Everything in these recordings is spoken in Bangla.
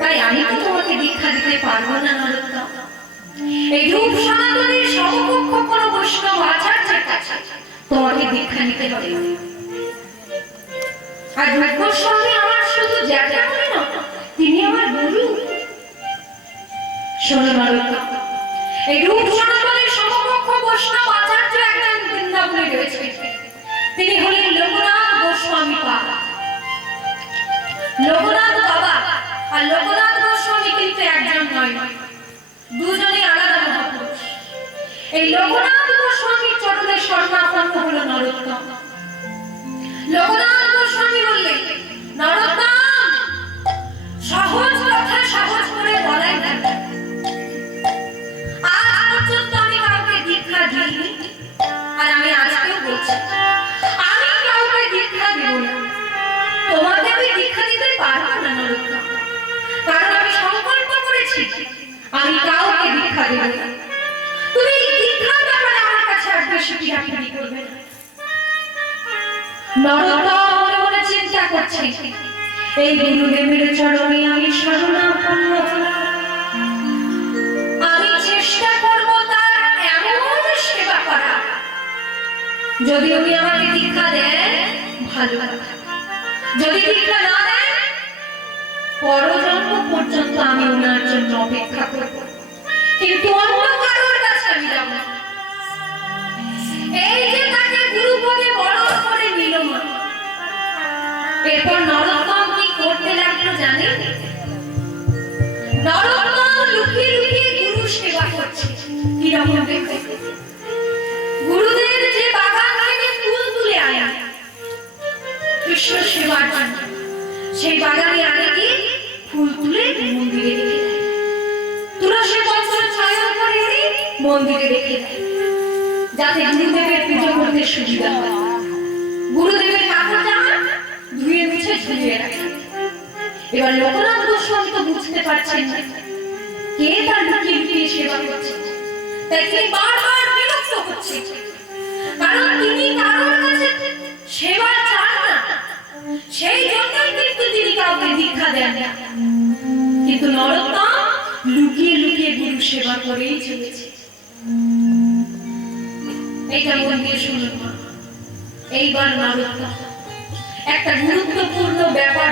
তাই আমি তো তোমাকে দীক্ষা দিতে পারব না, নরোত্তম। এই রূপ সনাতনের সমকক্ষ কোনো বৈষ্ণব আচার্যের কাছে তোমাকে দীক্ষা নিতে হবে আর সঙ্গে আমার শুধু না তিনি আমার গুরু। শোনো নরোত্তম, এই রূপ সনাতনের সমকক্ষ বৈষ্ণব আচার্য একজন বৃন্দাবনে রয়েছে তিনি হলেন লোকনাথ গোস্বামী বাবা লোকনাথ বাবা আর লোকনাথ গোস্বামী কিন্তু একজন নয়, দুজনেই আলাদা মহাপুরুষ। এই লোকনাথ গোস্বামীর চরণে স্বর্ণাপন্ন হলো নরোত্তম। লোকনাথ গোস্বামী বললেন, নরোত্তম, সহজ কথা সহজ করে বলাই না। পর্যন্ত আমি কাউকে দীক্ষা দিইনি, আর আমি আজকেও বলছি, আমি কাউকে দীক্ষা দেব না। তোমাকে আমি দীক্ষা দিতে পারব না নরোত্তম। আমি কাউকে দীক্ষা দেব তুমি ব্যাপারে আমার কাছে আর করবে মনে চিন্তা করছে। এই চরণে আমি শরণাপন্ন হলাম। আমি চেষ্টা করব তার এমন সেবা করা। যদি উনি আমাকে দীক্ষা দেন, ভালো। কথা। যদি দীক্ষা না পরজন্ম পর্যন্ত আমি ওনার জন্য অপেক্ষা করব। কিন্তু অন্য কারোর কাছে আমি যাব না। এই যে তাকে গুরু পদে বরণ করে নিল এরপর নরোত্তম কি করতে লাগল জানেন? নরোত্তম লুকিয়ে লুকিয়ে গুরু সেবা করছে। কীরকম দেখে মন্দিরে রেখে দেয় যাতে গুরুদেবের পুজো করতে সুবিধা হয়। গুরুদেবের কাপড় জামা ধুয়ে মুছে ঝুলিয়ে রাখে। এবার লোকনাথ গোস্বামী তো বুঝতে পারছেন কে তার লুকিয়ে লুকিয়ে সেবা করছে? তাই তিনি বারবার বিরক্ত হচ্ছে। কারণ তিনি কারোর কাছে সেবা চান না। সেই জন্যই কিন্তু তিনি কাউকে দীক্ষা দেন কিন্তু নরোত্তম লুকিয়ে লুকিয়ে গুরু সেবা করেই চলেছে। এইবার একটা গুরুত্বপূর্ণ ব্যাপার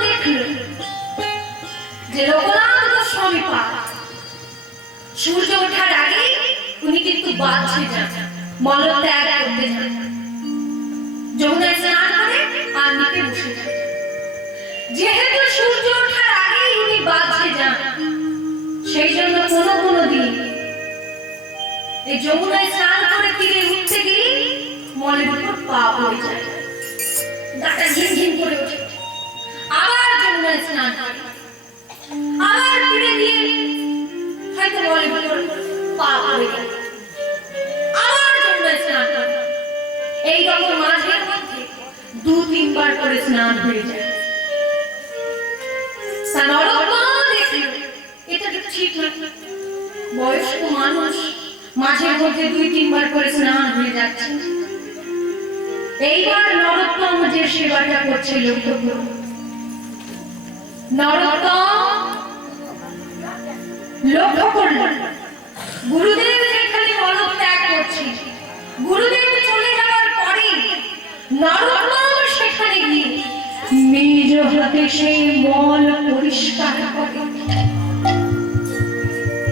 দেখল যে গোস্বামী পা সূর্য ওঠার আগে উনি কিন্তু যান, মলত্যাগ করতে যান। যমুনায় স্নান করে আর নিতে বসে যেহেতু সূর্য সেই জন্য কোনো কোনো দিন এই যমুনায় স্নান করে উঠতে গিয়ে মনের উপর পা পড়ে যায়। করে ওঠে। আবার যমুনায় স্নান করে। আবার দিয়ে হয়তো মনের উপর পা পড়ে গেল আবার যমুনায় স্নান করে। এই রকম মধ্যে দু তিনবার করে স্নান হয়ে যায়। বয়স্ক মানুষ মাঝে মধ্যে দুই তিনবার করে স্নান হয়ে যাচ্ছে। এইবার নরোত্তম যে সেবাটা করছে লক্ষ্য নরোত্তম লক্ষ্য করল গুরুদেব যেখানে মলত্যাগ করছে। গুরুদেব চলে যাওয়ার পরে নরোত্তম সেখানে গিয়ে নিজ হাতে সেই মল পরিষ্কার করে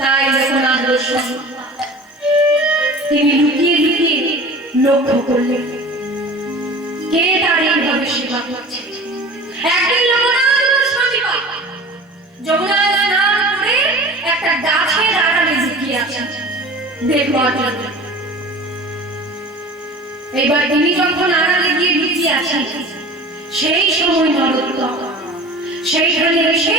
তাই যখন আদর্শ তিনি লুকিয়ে লুকিয়ে লক্ষ্য করলেন, কে তার এইভাবে সেবা করছে? একটা এবার তিনি যখন আড়ালে গিয়ে আছেন, সেই সময় নরোত্তম সেইখানে এসে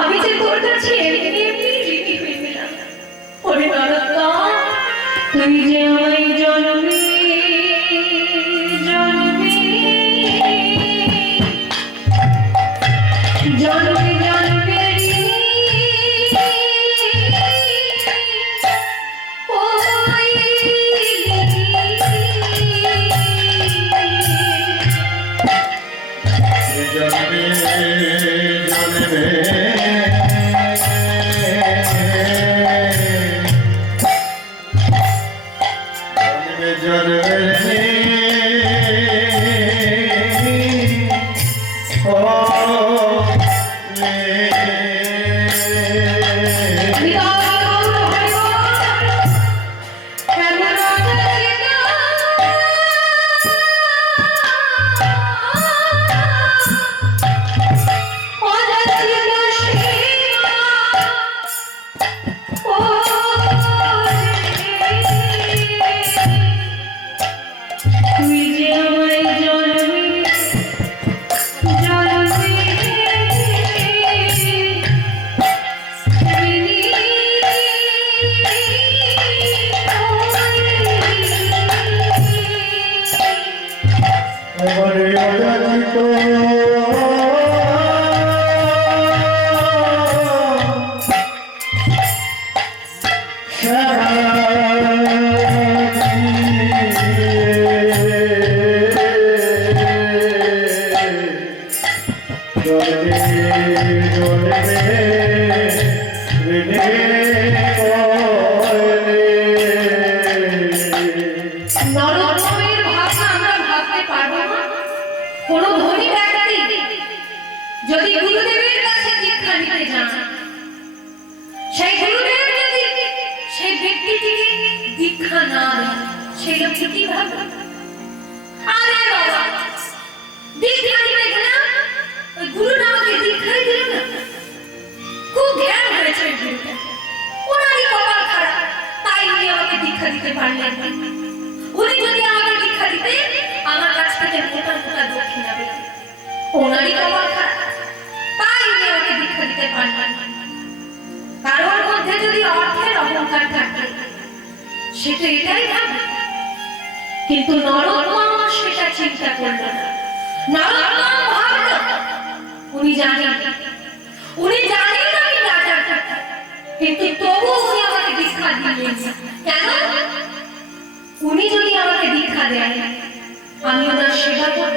আমি যে তোর কাছে canı verene ওনারই কপাল তাই উনি আমাকে দীক্ষা দিতে পারলেন কারোর মধ্যে যদি অর্থের অহংকার থাকে, সে তো এটাই ভাবে। কিন্তু নরকম সেটা চিন্তা করল না। উনি জানেন। উনি জানেন আমি কথা কিন্তু তবু উনি আমাকে দীক্ষা দিলেন না। কেন? উনি যদি আমাকে দীক্ষা দেন, আমি ওনার সেবা করব।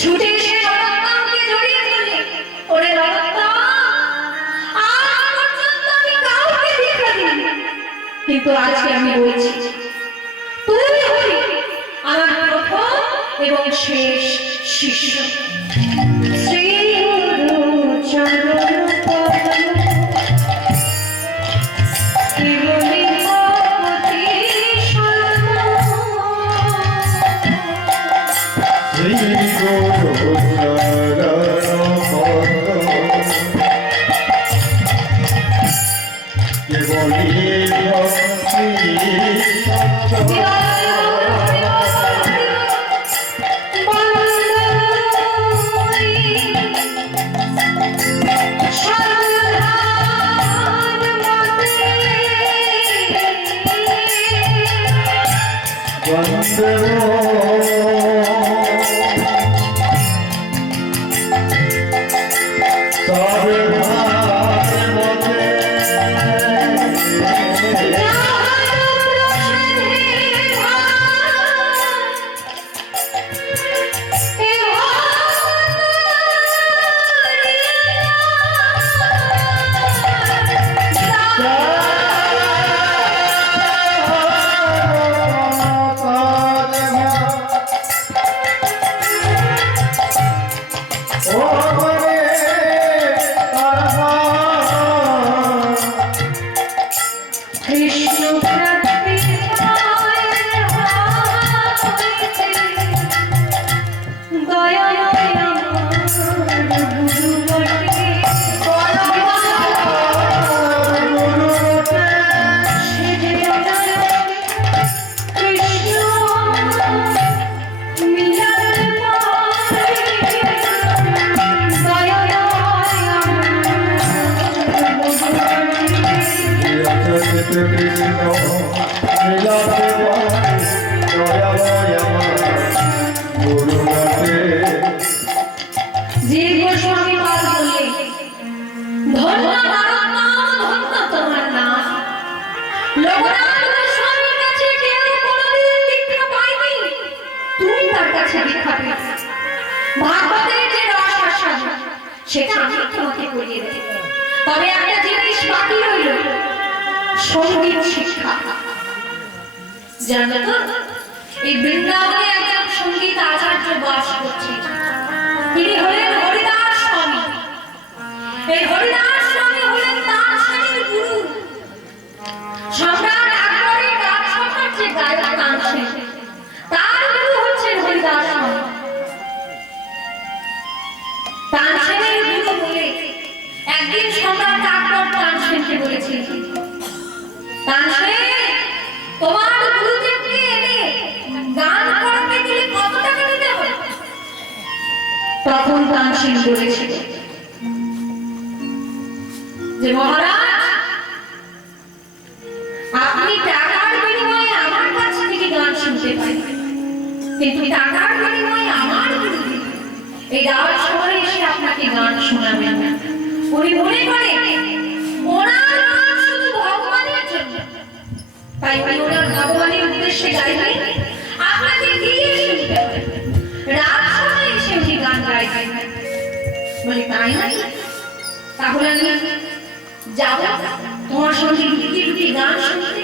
ছুটে এসে নরোত্তমকে জড়িয়ে কিন্তু আজকে আমি বলছি, তুই হলি আমার প্রথম এবং শেষ শিষ্য। Senhor. তিনি হলেন হরিদাস স্বামী। এই হরিদাস স্বামী হলেন তার শ্রেণির গুরু। সম্রাট আকবরের যে গায়ক তার গুরু হচ্ছেন হরিদাস স্বামী। তানসেনের গুরু বলে একদিন সম্রাট আকবর তানসেনকে বলেছিল তানসেন তানসেন বলেছিল যে মহারাজ, আপনি টাকার বিনিময়ে আমার কাছ থেকে গান শুনতে পারেন। কিন্তু টাকার বিনিময়ে আমার এই শহরে এসে আপনাকে গান উনি মনে করেন ওনার শুধু ভগবানের জন্য। তাই ওনার ভগবানের উদ্দেশ্যে গাইবেন আপনাকে দিয়ে তাই তাহলে আমি যাব তোমার সঙ্গে লুকিয়ে লুকিয়ে গান শুনতে।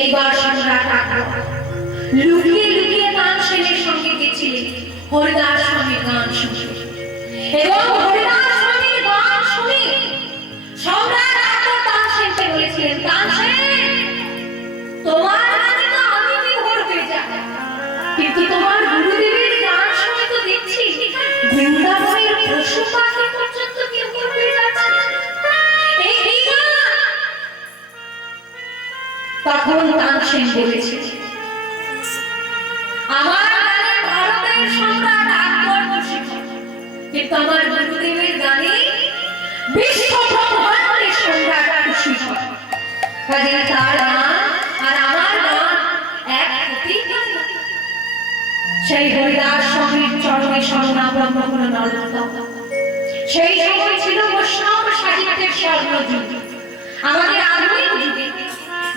এইবার আকবর লুকিয়ে লুকিয়ে গান সঙ্গে হরিদাস স্বামীর গান শুনতে। এবং হরিদাস স্বামীর গান শুনে, সম্রাট আকবর তানসেনকে বলেছিলেন তানসেন তোমার তখন তানসেন বলেছে, আমার গানে ভারতের সম্রাট আকবর কিন্তু আমার গুরুদেবের গানে বিশ্ব ব্রহ্মাণ্ডের সম্রাট খুশি কাজে তার গান আর আমার গান এক সেই হরিদাস স্বামীর চরণে শরণাপন্ন হল নরোত্তম। সেই সময় ছিল বৈষ্ণব সাহিত্যের স্বর্ণযুগ। আমাদের আধুনিক যুগে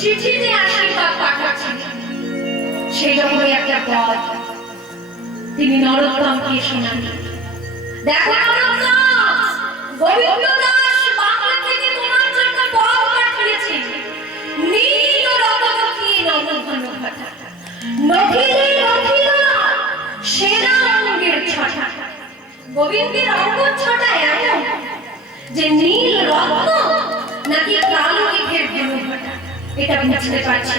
চিঠিতে আশীর্বাদ পাঠাচ্ছেন সেই রকমই একটা পদ তিনি নরোত্তমকে শোনালেন দেখো গোবিন্দ অঙ্গের ছটা। গোবিন্দের যে নীল রত্ন নাকি কালো মেঘের ঘন ঘটা এটা বুঝতে পারছি।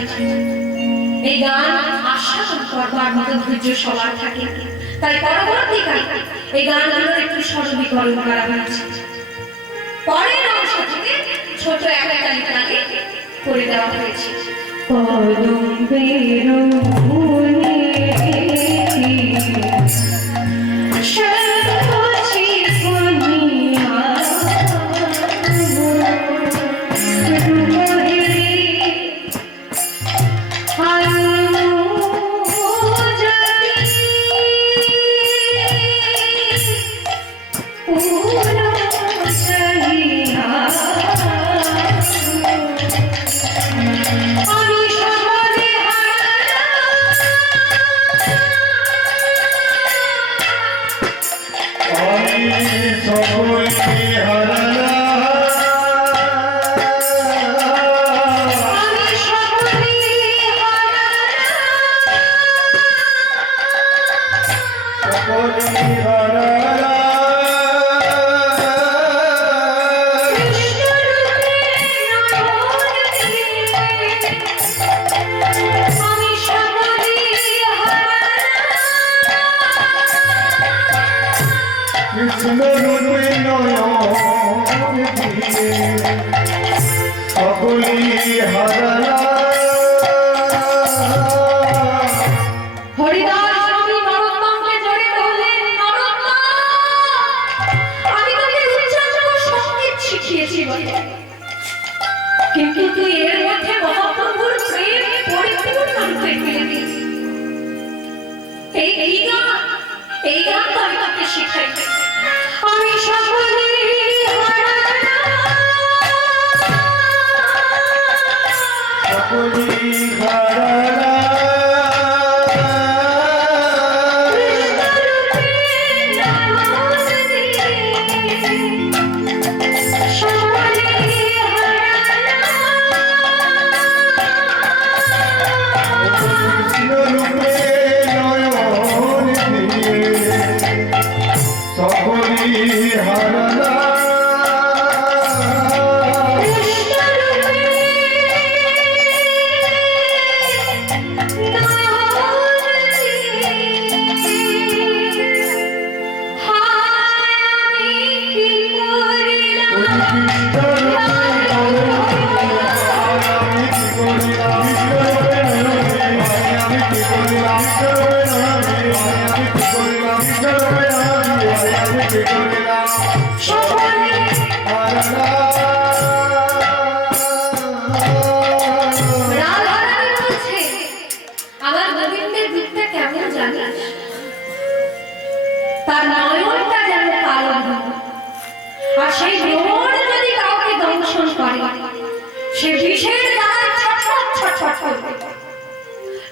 এই গান আশা করবার মতো ধৈর্য সবার থাকে। তাই পরবর্তীকালে এই গানগুলোর একটু সরলীকরণ করা হয়েছে। পরের অংশ থেকে ছোট একটা তালিকাকে করে দেওয়া হয়েছে। কদম ফুলে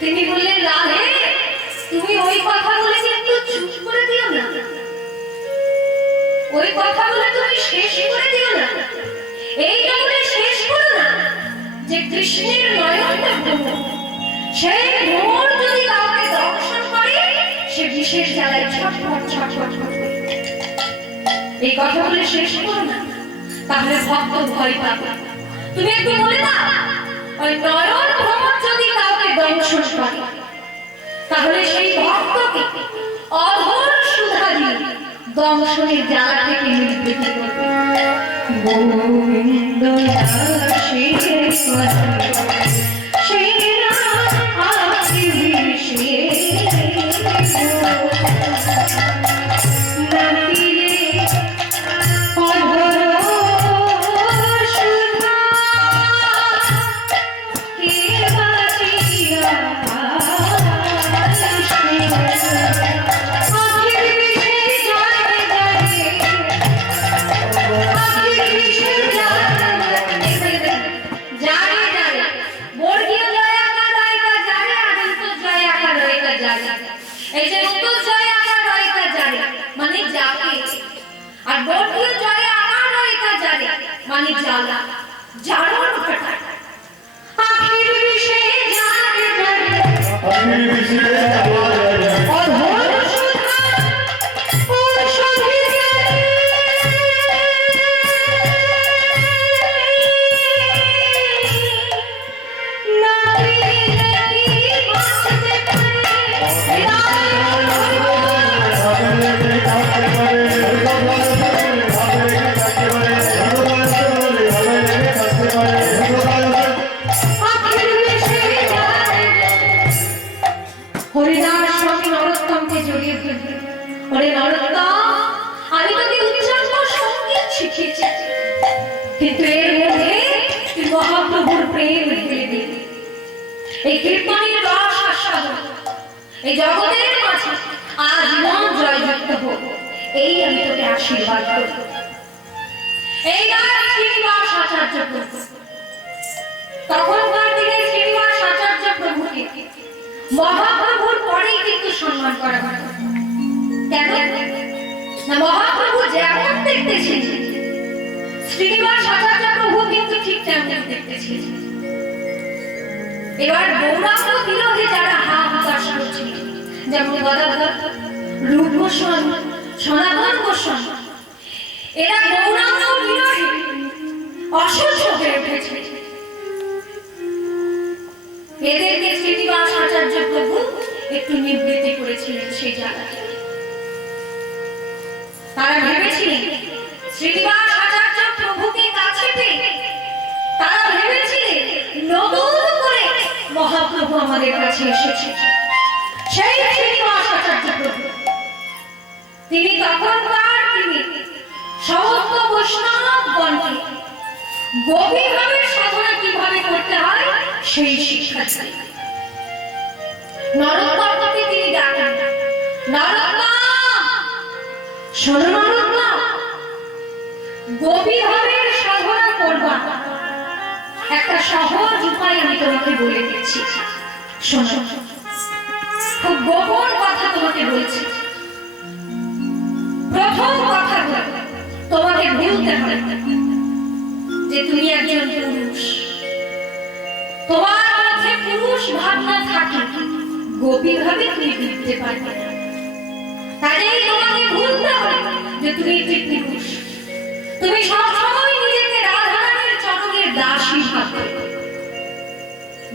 তিনি বললেন, রাধে, তুমি ওই কথা বলে কিন্তু চুপ করে দিও না। ওই কথা বলে তুমি শেষ করে দিও না। এইটা বলে শেষ করো না, যে কৃষ্ণের নয়নটা সেই ভ্রমর যদি কাউকে দর্শন করে, সে বিশেষ জ্বালায় ছটফট ছটফট করবে এই কথা বলে শেষ করো না, তাহলে ভক্ত ভয় পাবে। তুমি একটু বলে দাও, ওই নয়ন ভ্রমণ যদি দংশন করে তাহলে সেই ভক্তকে অধর সুধা দিয়ে দংশনের জ্বালা থেকে নিবৃত্ত করবে। গোবিন্দ দাসে এবার গৌরাঙ্গ বিরোধী যারা হা যেমন গদাধর সনাতন গোস্বামী, এরা গৌরাঙ্গ বিরোধী অসহ্য হয়ে উঠেছে এদেরকে শ্রীনিবাস আচার্য প্রভু একটু নিবৃত্তি করেছিলেন সেই জায়গাতে। তারা ভেবেছিলেন, শ্রীনিবাস আচার্য প্রভুকে কাছে তারা ভেবেছিলেন নতুন মহাপ্রভু আমাদের কাছে এসেছে। সেই প্রভু। তিনি তখনকার তিনি সমস্ত গভীরভাবে সাধনা কীভাবে করতে হয়, সেই শিক্ষা দিলেন। নরোত্তমকে তিনি ডাকেন শোনো গভীরভাবে একটা সহজ উপায় আমি তোমাকে বলে দিচ্ছি। খুব গোপন কথা তোমাকে বলছি। প্রথম কথা তোমাকে ভুলতে হবে যে তুমি একজন পুরুষ। তোমার মধ্যে পুরুষ ভাবনা থাকে, গভীরভাবে তুমি বুঝতে পারবে না। কাজেই তোমাকে ভুলতে হবে যে তুমি একটি পুরুষ। তুমি সবসময়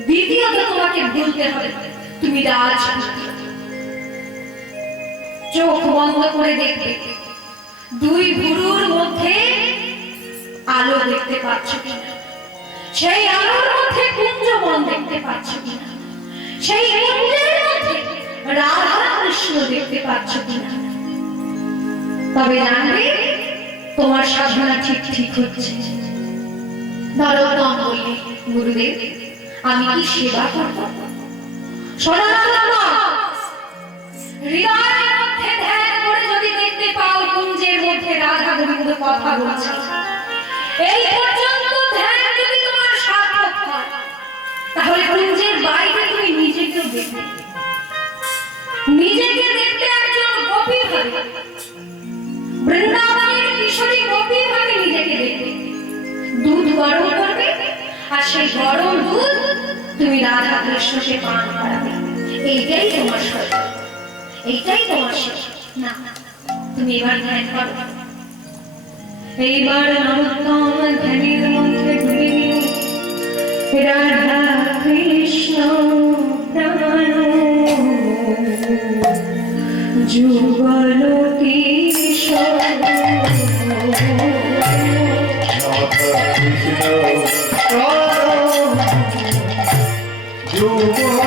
দ্বিতীয়ত তোমাকে ভুলতে হবে, তুমি রাজপুত্র। চোখ বন্ধ করে দেখবে, দুই গুরুর মধ্যে আলো দেখতে পাচ্ছ সেই আলোর মধ্যে কুঞ্জবন দেখতে পাচ্ছ সেই কুঞ্জের মধ্যে রাধা কৃষ্ণ দেখতে পাচ্ছ তবে জানবে, তোমার সাধনা ঠিক ঠিক হচ্ছে। নরোত্তম বললে, গুরুদেব, আমি কি সেবা করব? সনাতন হৃদয়ের মধ্যে ধ্যান করে যদি দেখতে পাও কুঞ্জের মধ্যে রাধা গোবিন্দ কথা বলছে, এই পর্যন্ত ধ্যান যদি তোমার সার্থক হয়, তাহলে কুঞ্জের বাইরে তুমি নিজেকে দেখবে। নিজেকে দেখতে একজন গোপী হবে বৃন্দাবনের দুধ গরম করবে, আর সেই গরম দুধ তুমি রাধা কৃষ্ণকে পান করাবে। এইটাই তোমার সত্য এইটাই তোমার শেষ না, তুমি এবার ধ্যান করো। এইবার নরোত্তম ধ্যানের মধ্যে গেল রাধা কৃষ্ণ প্রাণ। রাধা